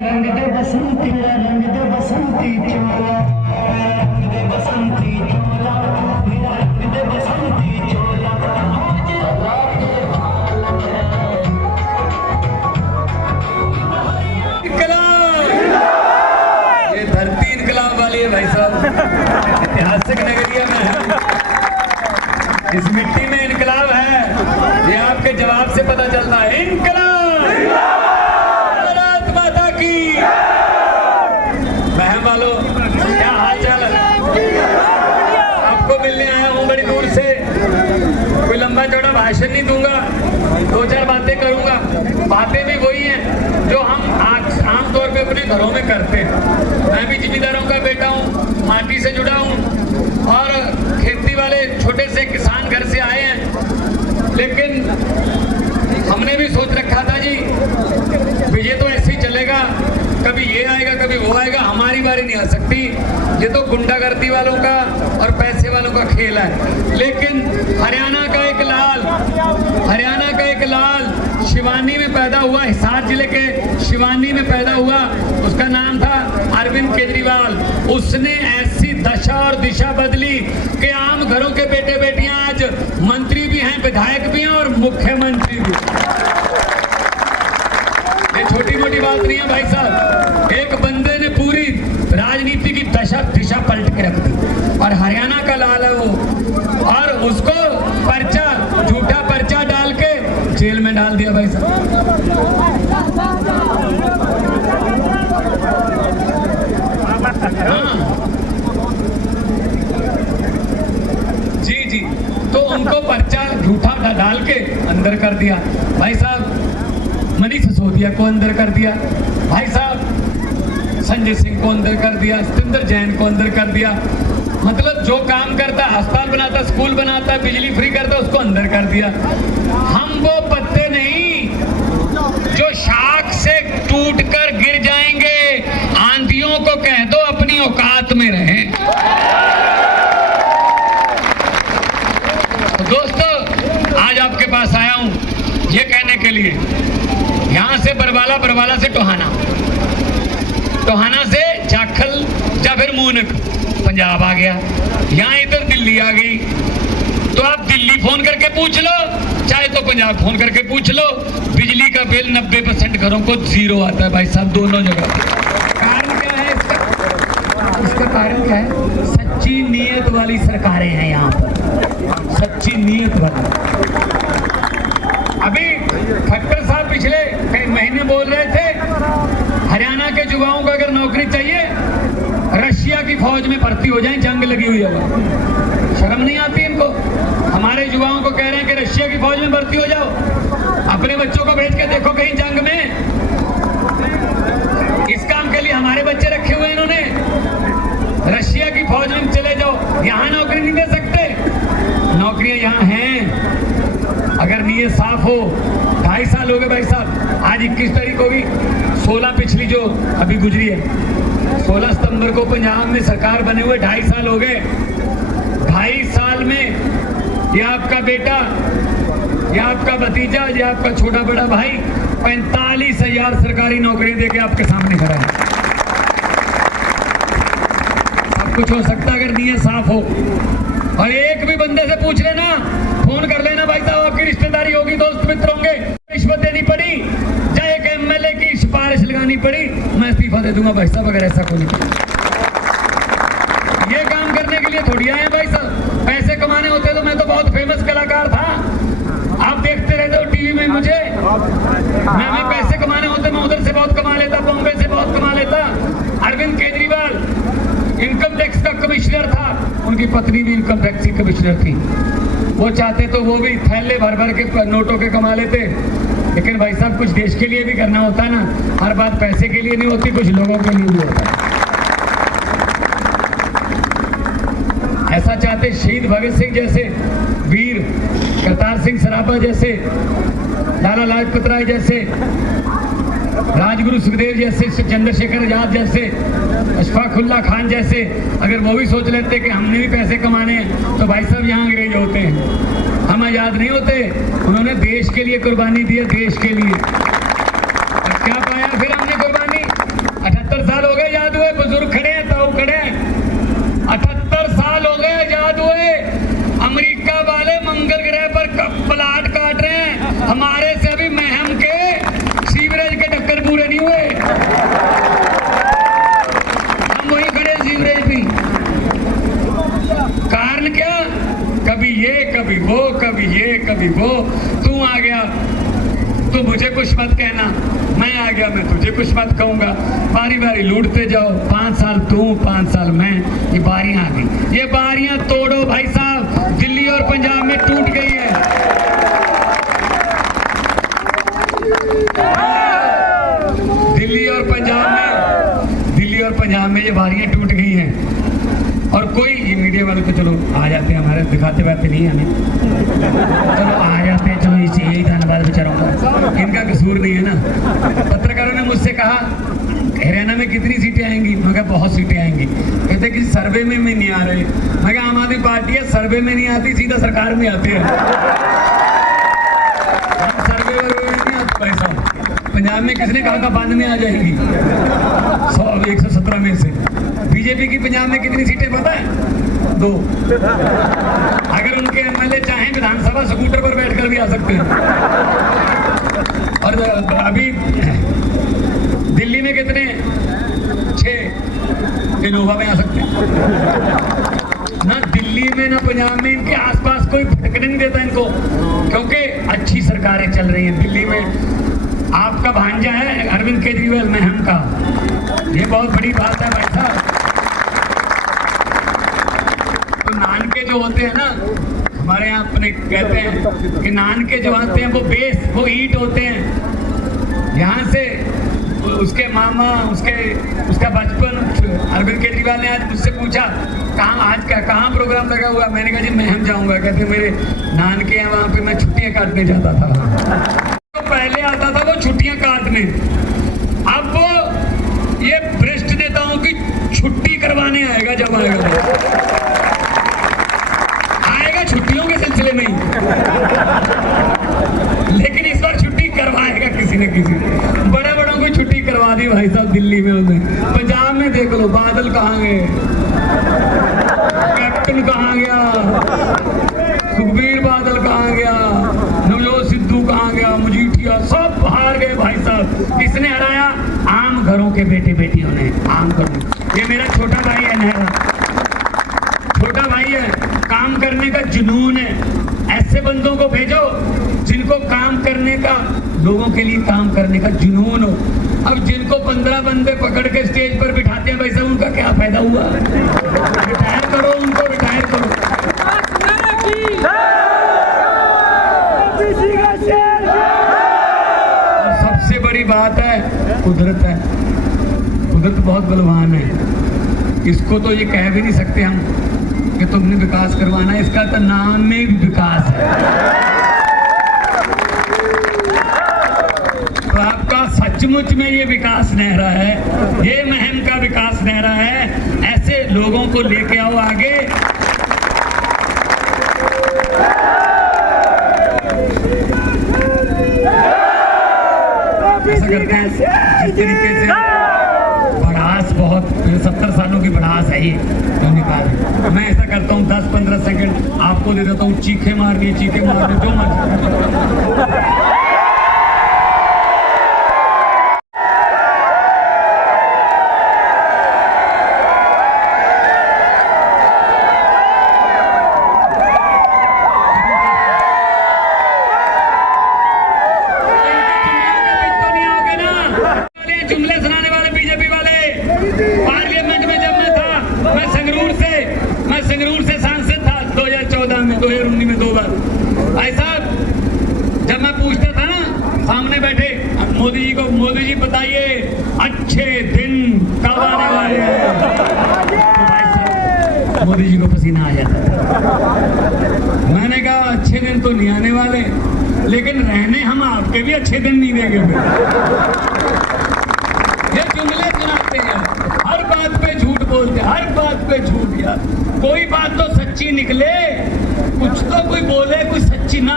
रंग दे बसंती मेरा रंग दे बसंती चोला, रंग दे बसंती चोला, मेरा रंग दे बसंती चोला। ये धरती इनकलाब वाली है भाई साहब, ऐतिहासिक नगरिया में है, इस मिट्टी में इनकलाब है। ये आपके जवाब से पता चलता है। इनकलाब बहन वालों, क्या हाल चाल है? आपको मिलने आया हूँ बड़ी दूर से। कोई लंबा चौड़ा भाषण नहीं दूंगा, दो चार बातें करूंगा। बातें भी वही हैं जो हम आमतौर पे अपने घरों में करते हैं। मैं भी जिम्मेदारों का बेटा हूँ, माटी से जुड़ा हूँ और खेती वाले छोटे से किसान घर से आए हैं। लेकिन हमने भी सोच रखा था जी ये तो ऐसे ही चलेगा, कभी ये आएगा कभी वो आएगा, हमारी बारी नहीं आ सकती। ये तो गुंडागर्दी वालों का और पैसे वालों का खेल है। लेकिन हरियाणा का एक लाल शिवानी में पैदा हुआ, हिसार जिले के शिवानी में पैदा हुआ, उसका नाम था अरविंद केजरीवाल। उसने ऐसी दशा और दिशा बदली कि आम घरों के बेटे बेटियां आज मंत्री भी हैं, विधायक भी हैं और मुख्यमंत्री भी। ये छोटी मोटी बात नहीं है भाई साहब। एक बंदे ने पूरी राजनीति की दिशा पलट के रख दी और हरियाणा का लाल है वो, और उसको झूठा पर्चा डाल के जेल में डाल दिया भाई साहब। हाँ जी, तो उनको पर्चा झूठा डाल के अंदर कर दिया भाई साहब। मनीष सिसोदिया को अंदर कर दिया भाई साहब, संजय सिंह को अंदर कर दिया, सतिंदर जैन को अंदर कर दिया। मतलब जो काम करता, अस्पताल बनाता, स्कूल बनाता, बिजली फ्री करता, उसको अंदर कर दिया। हम वो पत्ते नहीं जो शाख से टूटकर गिर जाएंगे। आंधियों को कह दो अपनी औकात में रहें। तो दोस्तों, आज आपके पास आया हूं ये कहने के लिए, यहां से बरवाला, बरवाला से टोहाना, टोहाना से जाखल या फिर मूनक पंजाब आ गया, यहाँ इधर दिल्ली आ गई। तो आप दिल्ली फोन करके पूछ लो, चाहे तो पंजाब फोन करके पूछ लो, बिजली का बिल 90% घरों को जीरो आता है भाई साहब, दोनों जगह। कारण क्या है इसका कारण क्या है? सच्ची नीयत वाली सरकारें हैं यहाँ पर, सच्ची नीयत वाली। अभी खट्टर साहब पिछले कई महीने बोल रहे थे हरियाणा के युवाओं को अगर नौकरी चाहिए रशिया की फौज में भर्ती हो जाए, जंग लगी हुई है। शर्म नहीं आती इनको? हमारे युवाओं को कह रहे हैं कि रशिया की फौज में भर्ती हो जाओ। अपने बच्चों को भेज के देखो कहीं जंग में। इस काम के लिए हमारे बच्चे रखे हुए इन्होंने। रशिया की फौज में चले जाओ, यहाँ नौकरी नहीं दे सकते। नौकरियां यहाँ हैं अगर नीयत साफ हो। 2.5 साल हो गए भाई साहब, आज 21 तारीख होगी, 16 पिछली जो अभी गुजरी है, 16 सितंबर को पंजाब में सरकार बने हुए 2.5 साल हो गए। 2.5 साल में ये आपका बेटा, ये आपका भतीजा, ये आपका छोटा बड़ा भाई 45,000 सरकारी नौकरी देके आपके सामने खड़ा है। सब कुछ हो सकता अगर नीयत साफ हो। और एक भी बंदे से पूछ लेना, फोन कर लेना भाई साहब, आपकी रिश्तेदारी होगी, दोस्त मित्र होंगे, रिश्वत देनी पड़ी, चाहे एक एमएलए की सिफारिश लगानी पड़ी, मैं इस्तीफा दे दूंगा भाई साहब अगर ऐसा कोई। ये काम करने के लिए थोड़ी आए भाई साहब। पैसे कमाने होते तो मैं तो बहुत फेमस कलाकार था, आप देखते रहते हो टीवी में मुझे। मैं पैसे कमाने होते मैं उधर से बहुत कमा लेता, बॉम्बे से बहुत कमा लेता। अरविंद केजरीवाल इनकम टैक्स का कमिश्नर था, उनकी पत्नी भी इनकम टैक्स की कमिश्नर थी। वो चाहते तो वो भी थैले भर भर के नोटों के कमा लेते। लेकिन भाई साहब कुछ देश के लिए भी करना होता है ना, हर बात पैसे के लिए नहीं होती, कुछ लोगों के लिए भी होता है। ऐसा चाहते शहीद भगत सिंह जैसे वीर, करतार सिंह सराभा जैसे, लाला लाजपत राय जैसे, राजगुरु सुखदेव जैसे, चंद्रशेखर आजाद जैसे, अशफाक उल्लाह खान जैसे, अगर वो भी सोच लेते कि हमने भी पैसे कमाने हैं तो भाई साहब यहाँ अंग्रेज होते हैं, हम आजाद नहीं होते। उन्होंने देश के लिए कुर्बानी दी है, देश के लिए। क्या पाया फिर हमने कुर्बानी? मैं तुझे कुछ मत कहूंगा। बारी बारी लूटते जाओ, 5 साल तू 5 साल मैं, ये बारियां आ गई। ये बारियां तोड़ो भाई साहब, दिल्ली और पंजाब में टूट गई है। दिल्ली और पंजाब में ये बारियां टूट गई हैं। और कोई ये मीडिया वाले तो चलो आ जाते हैं, हमारे दिखाते वाते नहीं है हमें, चलो आ जाते हैं, चलो इसी यही धन्यवाद बेचारों का, इनका कसूर नहीं है ना। पत्रकारों ने मुझसे कहा हरियाणा में कितनी सीटें आएंगी, मैं कहा बहुत सीटें आएंगी। कहते कि सर्वे में नहीं आ रहे। मैं कहा आम आदमी पार्टी है, सर्वे में नहीं आती, सीधा सरकार में आती है। सर्वे वर्वे में नहीं आता पैसा। पंजाब में किसने कहा था बाद में आ जाएगी? 117 में से। बीजेपी की पंजाब में कितनी सीटें पता है? 2। अगर उनके एमएलए चाहें विधानसभा स्कूटर पर बैठकर भी आ सकते हैं। और अभी दिल्ली में कितने? 6 इनोवा में आ सकते हैं। ना दिल्ली में ना पंजाब में इनके आसपास कोई भटकने नहीं देता इनको, क्योंकि अच्छी सरकारें चल रही हैं। दिल्ली में आपका भांजा है अरविंद केजरीवाल महम का, ये बहुत बड़ी बात है भाई साहब। तो नानके जो होते हैं ना, हमारे यहाँ अपने कहते हैं कि नानके जो आते हैं वो बेस, वो ईंट होते हैं। यहाँ से उसके मामा, उसका बचपन। अरविंद केजरीवाल ने आज मुझसे पूछा कहाँ प्रोग्राम लगा हुआ? मैंने कहा जी मैं हम जाऊंगा। कहते मेरे नानके हैं वहाँ पे, मैं छुट्टियां काटने जाता था। तो पहले आता था वो छुट्टियां काटने, अब वो ये भ्रष्ट नेताओं की छुट्टी करवाने आएगा। जब आएगा छुट्टियों के सिलसिले में ही, लेकिन इस बार छुट्टी करवाएगा किसी न किसी। बड़े बड़ों को छुट्टी करवा दी भाई साहब दिल्ली में उन्होंने। पंजाब में देख लो, बादल कहाँ गए, कैप्टन कहाँ गया, सुखबीर बादल कहाँ गया, नवजोत सिद्धू कहाँ गया, मजीठिया, सब हार गए भाई साहब। किसने हराया? आम घरों के बेटे बेटियों ने। आम घरों। ये मेरा छोटा भाई है नहरा, छोटा भाई है, काम करने का जुनून है। ऐसे बंदों को भेजो जिनको काम करने का, लोगों के लिए काम करने का जुनून हो। अब जिनको 15 बंदे पकड़ के स्टेज पर बिठाते हैं भाई साहब, उनका क्या फायदा हुआ? रिटायर करो उनको, रिटायर करो। और सबसे बड़ी बात है कुदरत है। कुदरत बहुत बलवान है, इसको तो ये कह भी नहीं सकते हम कि तुमने विकास करवाना है। इसका तो नाम में भी विकास है। तो आपका सचमुच में ये विकास नहरा है, ये महम का विकास नहरा है। ऐसे लोगों को लेके आओ आगे। ऐसा करते हैं जिस तरीके से भड़ास, बहुत 70 सालों की भड़ास है ये निकाल। मैं ऐसा करता हूँ 10-15 सेकंड आपको दे देता हूँ, चीखे मारनी, चीखे मारनी, जो मर्जी। जुमले सुनाने वाले बीजेपी वाले। पार्लियामेंट में जब मैं था, मैं संगरूर से सांसद था 2014 में, 2019 में 2 बार। भाई साहब जब मैं पूछता था ना, सामने बैठे मोदी जी को, मोदी जी बताइए अच्छे दिन कब आने वाले हैं, तो भाई साहब मोदी जी को पसीना आ जाता था। मैंने कहा अच्छे दिन तो नहीं आने वाले, लेकिन रहने हम आपके भी अच्छे दिन नहीं देंगे। ये जुमले सुनाते हैं, हर बात पे झूठ बोलते हैं, हर बात पे झूठ। यार कोई बात तो सच्ची निकले, कुछ तो कोई बोले, कोई सच्ची ना।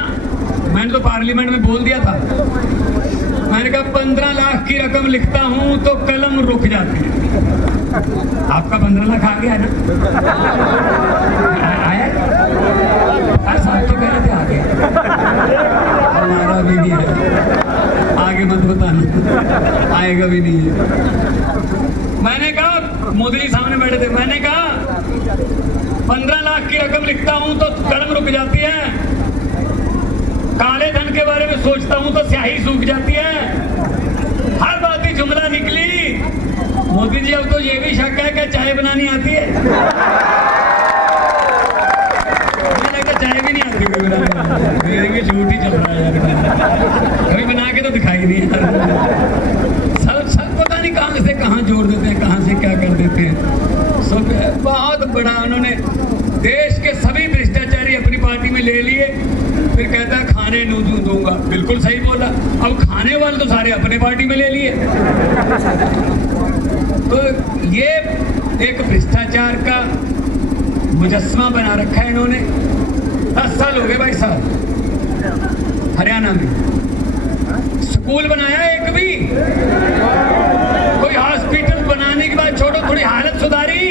मैंने तो पार्लियामेंट में बोल दिया था, मैंने कहा 15 लाख की रकम लिखता हूं तो कलम रुक जाती है। आपका 15 लाख आ गया ना? आया? साहब तो कह रहे थे आ गया, हमारा भी नहीं है, आगे मत बताना, आएगा भी नहीं है। मैंने कहा, मोदी जी सामने बैठे थे, मैंने कहा 15 लाख की रकम लिखता हूं तो कलम रुक जाती है, काले धन के बारे में सोचता हूं तो स्याही सूख जाती है, हर बात कोई जुमला निकली, मोदी जी अब तो ये भी शक है कि चाय बनानी आती है। मुझे लगता चाय भी नहीं आती कोई बनाने, मेरे भी झूठ ही चल रहा है यार, कभी बना के तो दिखाई नहीं यार। सब पता नहीं कहाँ से कहाँ जोड़ देते हैं, कहाँ से क्या कर देते हैं। सब बहुत बड़ा उन्होंने देश के सभी भ्रष्टाचारी अपनी पार्टी में ले लिए, फिर कहता है खाने नहीं दूंगा। बिल्कुल सही बोला, अब खाने वाले तो सारे अपने पार्टी में ले लिए। तो ये एक भ्रष्टाचार का मुजस्समा बना रखा है इन्होंने। 10 साल हो गए भाई साहब हरियाणा में, स्कूल बनाया एक भी, कोई हॉस्पिटल बनाने के बाद छोड़ो थोड़ी हालत सुधारी,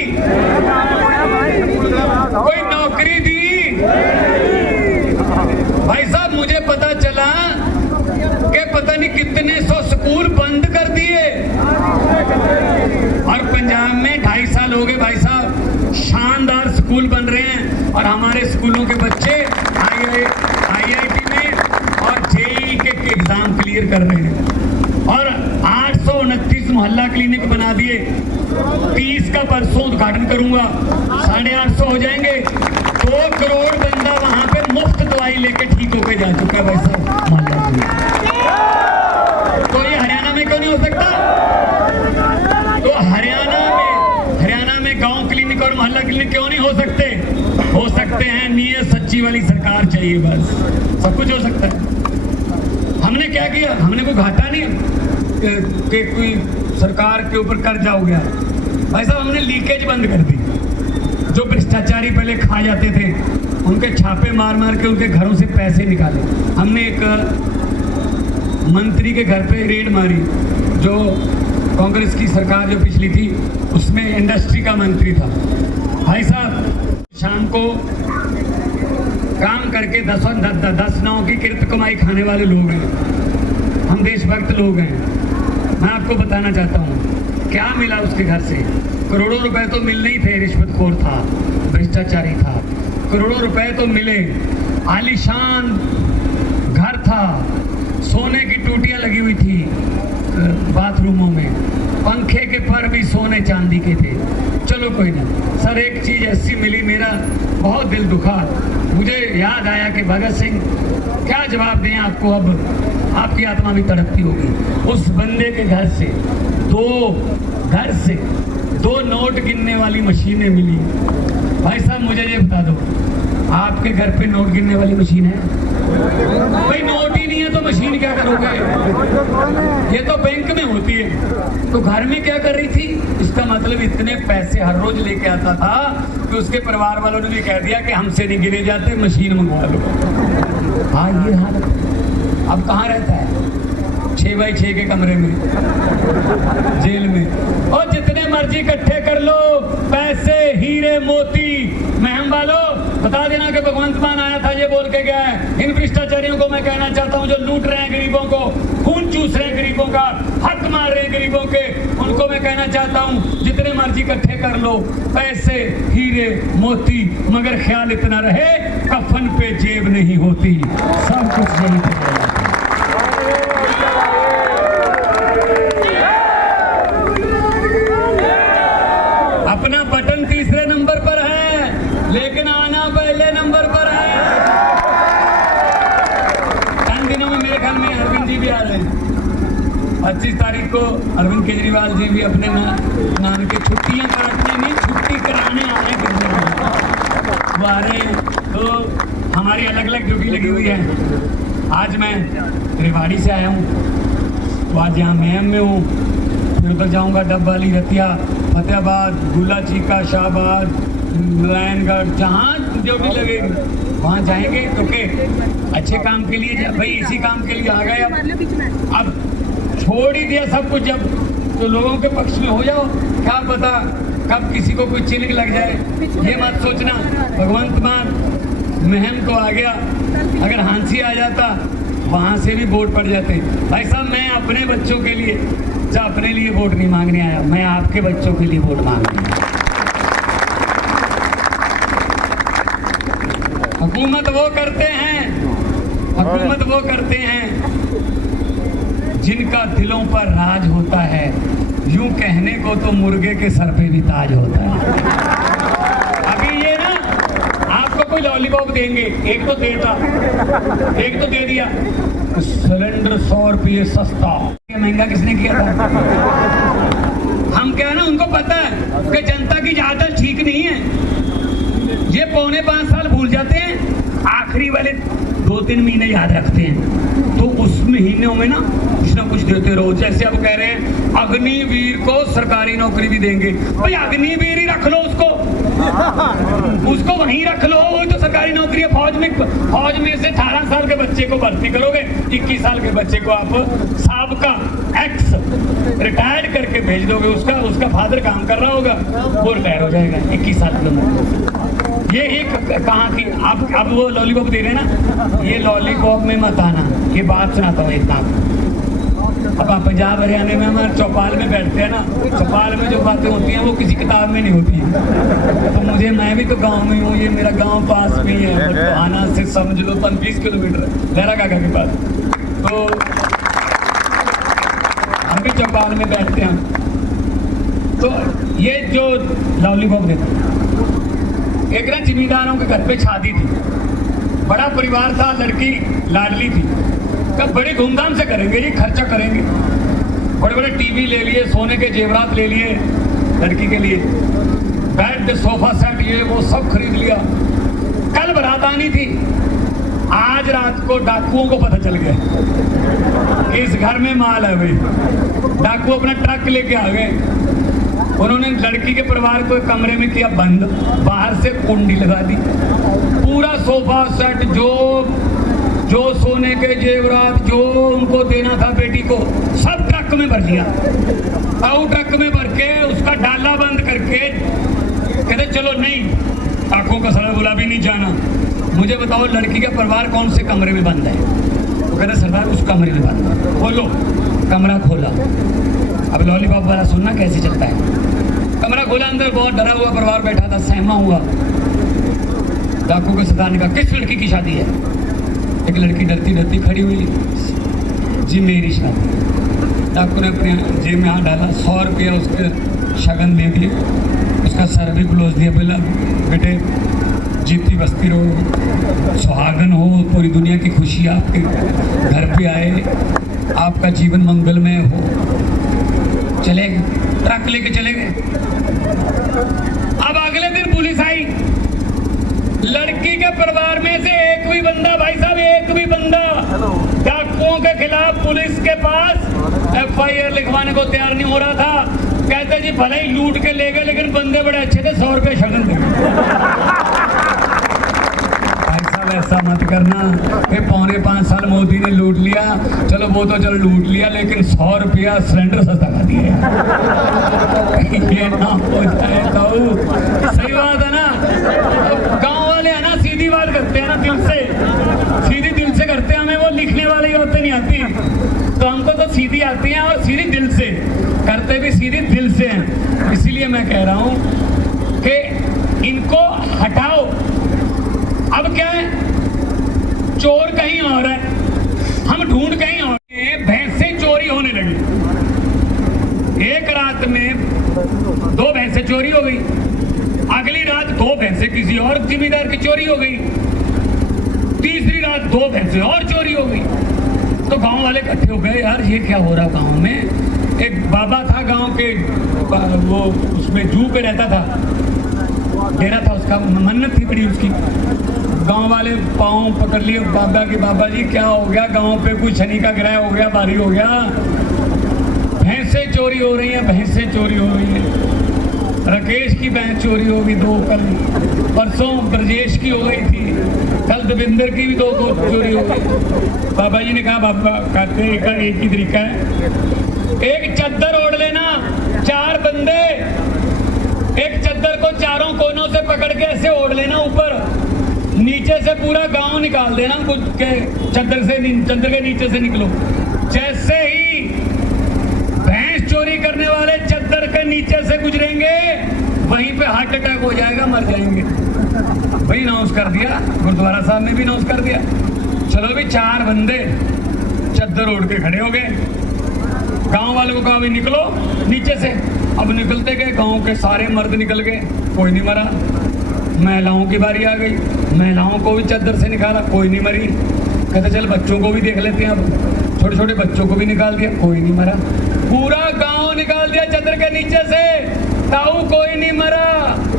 कोई नौकरी दी। भाई साहब मुझे पता चला कि पता नहीं कितने 100 स्कूल बंद कर दिए, और पंजाब में 2.5 साल हो गए भाई साहब शानदार स्कूल बन रहे हैं, और हमारे स्कूलों के बच्चे IIT में और JEE के एग्जाम क्लियर कर रहे हैं। और 829 मोहल्ला क्लिनिक बना दिए, 30 का परसों उद्घाटन करूंगा, 850 हो जाएंगे। 2 करोड़ बंदा वहां पे मुफ्त दवाई लेके ठीक होके जा चुका है भाई साहब मोहल्ला क्लिनिक। तो ये हरियाणा में क्यों नहीं हो सकता? तो हरियाणा में गांव क्लिनिक और मोहल्ला क्लिनिक क्यों नहीं हो सकते? हो सकते हैं, नीयत सच्ची वाली सरकार चाहिए, बस सब कुछ हो सकता है। हमने क्या किया? हमने कोई घाटा नहीं कि कोई सरकार के ऊपर कर्जा हो गया। भाई साहब हमने लीकेज बंद कर दी। जो भ्रष्टाचारी पहले खा जाते थे उनके छापे मार मार के उनके घरों से पैसे निकाले। हमने एक मंत्री के घर पे रेड मारी, जो कांग्रेस की सरकार जो पिछली थी उसमें इंडस्ट्री का मंत्री था। भाई साहब शाम को काम करके 10 की किरत कमाई खाने वाले लोग हैं, हम देशभक्त लोग हैं। मैं आपको बताना चाहता हूँ क्या मिला उसके घर से। करोड़ों रुपए तो मिलने ही थे, रिश्वतखोर था, भ्रष्टाचारी था। करोड़ों रुपए तो मिले, आलीशान घर था, सोने की टूटियां लगी हुई थी बाथरूमों में, पंखे के पर भी सोने चांदी के थे। चलो कोई ना सर, एक चीज ऐसी मिली, मेरा बहुत दिल दुखा। मुझे याद आया कि भगत सिंह क्या जवाब दें आपको, अब आपकी आत्मा भी तड़पती होगी। उस बंदे के घर से दो नोट गिनने वाली मशीनें मिली। भाई साहब मुझे ये बता दो, आपके घर पे नोट गिनने वाली मशीन है? भाई नोट ही नहीं है तो मशीन क्या करोगे? ये तो बैंक में होती है। तो घर में क्या कर रही थी? इसका मतलब इतने पैसे हर रोज लेके आता था कि उसके परिवार वालों ने भी कह दिया कि हमसे नहीं गिने जाते, मशीन मंगवा लो। हाँ ये हालत। अब कहाँ रहता है? 6x6 के कमरे में, जेल में। और जितने मर्जी इकट्ठे कर लो पैसे, हीरे मोती। महम वालों बता देना कि भगवंत मान आया था, ये बोल के गया है। इन भ्रष्टाचारियों को मैं कहना चाहता हूँ जो लूट रहे हैं गरीबों को, खून चूस रहे हैं गरीबों का, हक मार रहे हैं गरीबों के, उनको मैं कहना चाहता हूँ जितने मर्जी इकट्ठे कर लो पैसे, हीरे मोती, मगर ख्याल इतना रहे कफन पे जेब नहीं होती, सब कुछ यही पे। अपना बटन तीसरे नंबर पर है लेकिन आना पहले नंबर पर है। इन दिनों में मेरे ख्याल में अरविंद जी भी आ रहे हैं। 25 तारीख को अरविंद केजरीवाल जी भी अपने मान के छुट्टियां पर, अपने नहीं छुट्टी कराने आ रहे हैं, वो आ रहे हैं। तो हमारी अलग अलग ड्यूटी लगी हुई है। आज मैं रेवाड़ी से आया हूँ, तो आज यहाँ महम में हूँ, फिर उधर जाऊँगा डबवाली, रतिया, फतेहाबाद, गुला चीका, शाहबाद, नारायणगढ़, जहाँ ड्यूटी लगेगी वहाँ जाएंगे। तो के अच्छे काम के लिए भाई, इसी काम के लिए आ गए। अब छोड़ ही दिया सब कुछ, जब तो लोगों के पक्ष में हो जाओ। क्या पता कब किसी को कोई चिन्ह लग जाए, ये मत सोचना। भगवंत मान महम तो आ गया, अगर हांसी आ जाता वहाँ से भी वोट पड़ जाते। भाई साहब मैं अपने बच्चों के लिए, अपने लिए वोट नहीं मांगने आया, मैं आपके बच्चों के लिए वोट मांगने आया। हुकूमत वो करते हैं जिनका दिलों पर राज होता है, यूं कहने को तो मुर्गे के सर पे भी ताज होता है। अभी ये ना आपको कोई लॉलीपॉप देंगे, एक तो देता, एक तो दे दिया, सिलेंडर 100 रुपये सस्ता, ये महंगा किसने किया था? हम क्या है ना, उनको पता है कि जनता की आदत ठीक नहीं है, ये 4.25 साल भूल जाते हैं, आखिरी वाले 2-3 महीने याद रखते हैं। तो उस महीनों में ना कुछ ना कुछ देते रहो। जैसे अब कह रहे हैं अग्निवीर को सरकारी नौकरी भी देंगे, भाई अग्निवीर ही रख लो, उसको वहीं रख लो, वो तो सरकारी नौकरी है। फौज में से 18 साल के बच्चे को भर्ती करोगे, 21 साल के बच्चे को आप साबका एक्स रिटायर्ड करके भेज दोगे, उसका फादर काम कर रहा होगा, वो रिटायर हो जाएगा 21 साल की उम्र। ये एक कहाँ की अब वो लॉलीपॉप दे रहे ना, ये लॉलीपॉप में मत आना, ये बात सुनाता हूँ इतना। अब आप पंजाब हरियाणा में हमारे चौपाल में बैठते हैं ना, चौपाल में जो बातें होती हैं वो किसी किताब में नहीं होती है। तो मैं भी तो गांव में हूँ, ये मेरा गांव पास में ही है, तो आना से समझ लो 20 किलोमीटर लहरा काका के पास। तो हम भी चौपाल में बैठते हैं। तो ये जो लॉलीपॉप देते, एक ना जिम्मेदारों के घर पे शादी थी, बड़ा परिवार था, लड़की लाडली थी, कब बड़ी धूमधाम से करेंगे, ये खर्चा करेंगे, बड़े बड़े टीवी ले लिए, सोने के जेवरात ले लिए लड़की के लिए, बेड सोफा सेट ये वो सब खरीद लिया। कल बारात आनी थी, आज रात को डाकुओं को पता चल गया इस घर में माल है भाई। डाकू अपना ट्रक लेके आ गए, उन्होंने लड़की के परिवार को एक कमरे में किया बंद, बाहर से कुंडी लगा दी, पूरा सोफा सेट जो सोने के जेवरात जो उनको देना था बेटी को, सब ट्रक में भर दिया। और ट्रक में भर के उसका डाला बंद करके कहते चलो नहीं, आंखों का सरदार गुलाबी नहीं जाना, मुझे बताओ लड़की का परिवार कौन से कमरे में बंद है? वो कहते सरदार उस कमरे में बंद है। बोलो, कमरा खोला, अब लॉलीपॉप वाला सुनना कैसे चलता है। कमरा खोला, अंदर बहुत डरा हुआ परिवार बैठा था, सहमा हुआ। डाकू के सरदार ने कहा किस लड़की की शादी है? एक लड़की डरती डरती खड़ी हुई, जी मेरी शादी। डाकू ने अपने जेब में हाथ डाला, 100 रुपया उसके शगन दे दिए, उसका सर भी क्लोज दिया, बोला बेटे जीती बस्ती रहो, सुहागन हो, पूरी दुनिया की खुशी आपके घर पे आए, आपका जीवन मंगलमय हो। चले गए, ट्रक लेके चले गए। अब अगले दिन पुलिस आई, लड़की के परिवार में से एक भी बंदा, भाई साहब एक भी बंदा डाकुओं के खिलाफ पुलिस के पास FIR लिखवाने को तैयार नहीं हो रहा था। कहते जी भले ही लूट के ले गए, लेकिन बंदे बड़े अच्छे थे, 100 रुपये शगन दे। भाई साहब ऐसा मत करना, 4.25 साल मोदी ने लूट लिया, चलो वो तो चलो लूट लिया, लेकिन 100 रुपया सिलेंडर सस्ता कर दिया। ये ना हो जाए तो सही बात है ना। गाँव वाले है ना, सीधी बात करते हैं ना, दिल से, सीधी दिल से करते हैं, हमें वो लिखने वाली बातें नहीं आती, तो हमको तो सीधी आती हैं और सीधी दिल से करते भी सीधी दिल से हैं। इसीलिए मैं कह रहा हूँ कि इनको हटाओ। अब क्या है, चोर कहीं और है, हम ढूंढ कहीं और, भैंसें चोरी होने लगी। एक रात में 2 भैंसें चोरी हो गई, अगली रात 2 भैंसें किसी और जिम्मेदार की चोरी हो गई, तीसरी रात 2 भैंसें और चोरी हो गई। तो गांव वाले इकट्ठे हो गए, यार ये क्या हो रहा गांव में। एक बाबा था गांव के, वो उसमें जू पे रहता था, डेरा था उसका, मन्नत थी बड़ी उसकी। गांव वाले पाँव पकड़ लिए बाबा के, बाबा जी क्या हो गया, गांव पे कुछ शनि का ग्रह हो गया, भारी हो गया, भैंसें चोरी हो रही हैं, भैंसें चोरी हो रही हैं। राकेश की भैंस चोरी हो गई 2, कल परसों ब्रजेश की हो गई थी, कल दविंदर की भी 2 चोरी हो गई। बाबा जी ने कहा, बाबा कहते हैं एक ही तरीका है, एक चद्दर ओढ़ लेना, 4 बंदे एक चद्दर को चारों कोनों से पकड़ के ऐसे ओढ़ लेना ऊपर, नीचे से पूरा गांव निकाल देना, कुछ के चद्दर के नीचे से निकलो। जैसे ही भैंस चोरी करने वाले चद्दर के नीचे से गुजरेंगे, वहीं पे हार्ट अटैक हो जाएगा, मर जाएंगे। भाई अनाउंस कर दिया, गुरुद्वारा साहब ने भी अनाउंस कर दिया। चलो भी 4 बंदे चद्दर ओढ़ के खड़े हो गए, गांव वालों को कहा भी निकलो नीचे से। अब निकलते गए, गांव के सारे मर्द निकल गए, कोई नहीं मरा। महिलाओं की बारी आ गई, महिलाओं को भी चादर से निकाला, कोई नहीं मरी। कहते चल बच्चों को भी देख लेते हैं, अब छोटे छोटे बच्चों को भी निकाल दिया, कोई नहीं मरा। पूरा गांव निकाल दिया चादर के नीचे से, ताऊ कोई नहीं मरा।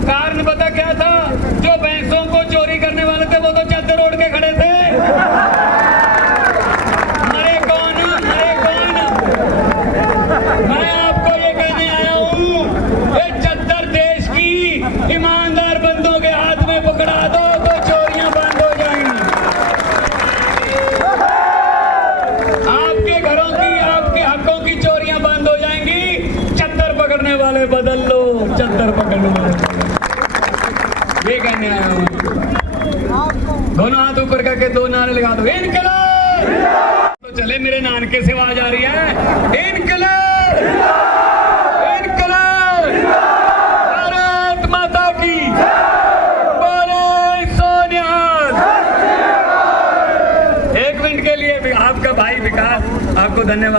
कारण पता क्या था? जो भैंसों को चोरी करने वाले थे वो तो चादर ओढ़ के खड़े थे। मरे कौन? मरे कौन? मैं आपको ये कहने आया हूँ, ये चादर देश की ईमानदार बंदों के हाथ में पकड़ा दो तो चोरियां बंद हो जाएंगी। आपके घरों की, आपके हकों की चोरियां बंद हो जाएंगी। चादर पकड़ने वाले बदल लो, चादर पकड़ने वाले। ये कहने आया हूँ। दोनों हाथ ऊपर करके दो नारे लगा दो, इनकलाब। तो चले मेरे नानके से आवाज आ रही है, इनकलाब, इनकलाब, भारत माता की, बोले सोनिहाल। 1 मिनट के लिए आपका भाई विकास, आपको धन्यवाद।